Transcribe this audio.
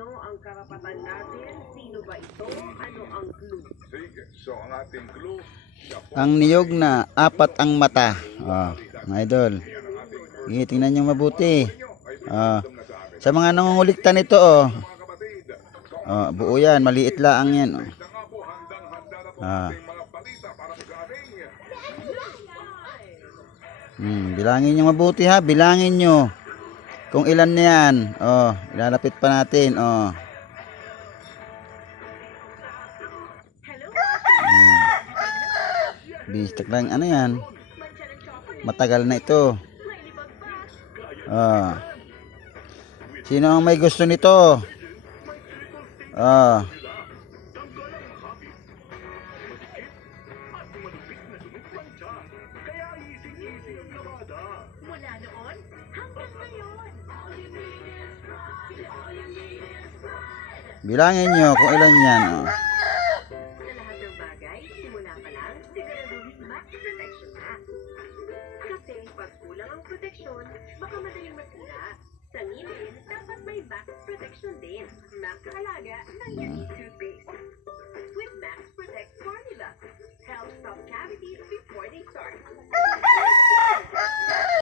Ano ang karapatan natin? Sino ba ito? Ano ang clue? Sige, so ang ating clue, Ang niyog na apat ang mata. Mga idol. Tingnan nyo mabuti. Sa mga nangungulikta nito, buo yan. Maliit lang yan. Bilangin nyo mabuti ha. Bilangin nyo. Kung ilan na yan. Ilalapit pa natin. Bistak lang. Ano yan? Matagal na ito. Sino ang may gusto nito? Mula noon hanggang ngayon. Bilangin nyo kung ilan yan. Sa lahat ng bagay, simula pa lang, siguraduhin max protection na. Kasi pag kulang ang proteksyon, baka madaling masira. Sa ngipin, dapat may back protection din. Max Alaga ng Unique Toothpaste.